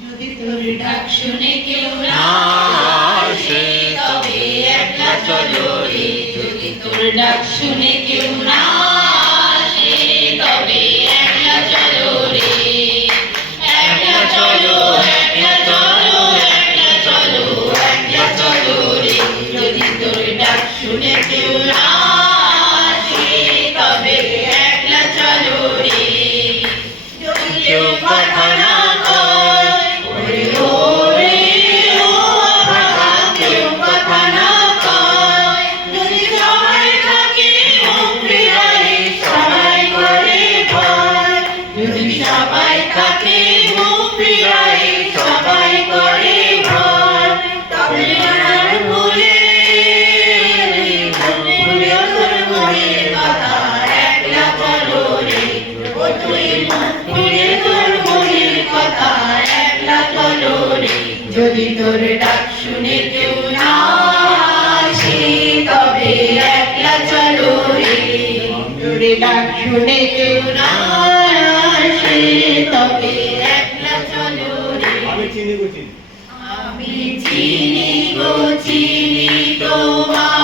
যদি তোর ডাক শুনে কেউ না আসে তবে একলা চলো রে। যদি তোর ডাক শুনে কেউ না আসে তবে একলা চলো রে। একলা চলো, একলা চলো, একলা চলো, একলা চলো রে। যদি তোর ডাক শুনে কেউ না আসে তবে একলা চলো রে। যদি কেউ কথা না কয় ওরে ও রে ও বাবা, কেউ কথা না কয়। যদি সবাই থাকে মুখ ফিরায় সবাই করে ভয়। যদি সবাই থাকে মুখ ফিরায় সবাই করে ভয়। তবে আর ভুলে ভুলে তোর মনের কথা একলা চলো রে। ও তুই মুখ ফিরে তোর মনের কথা একলা চলো রে। যদি তোর ডাক শুনে কেউ না আসে তবে একলা চলো রে। তোর ডাক শুনে কেউ না আসে তবে একলা চলো রে। আমি চিনি গো চিনি তোমার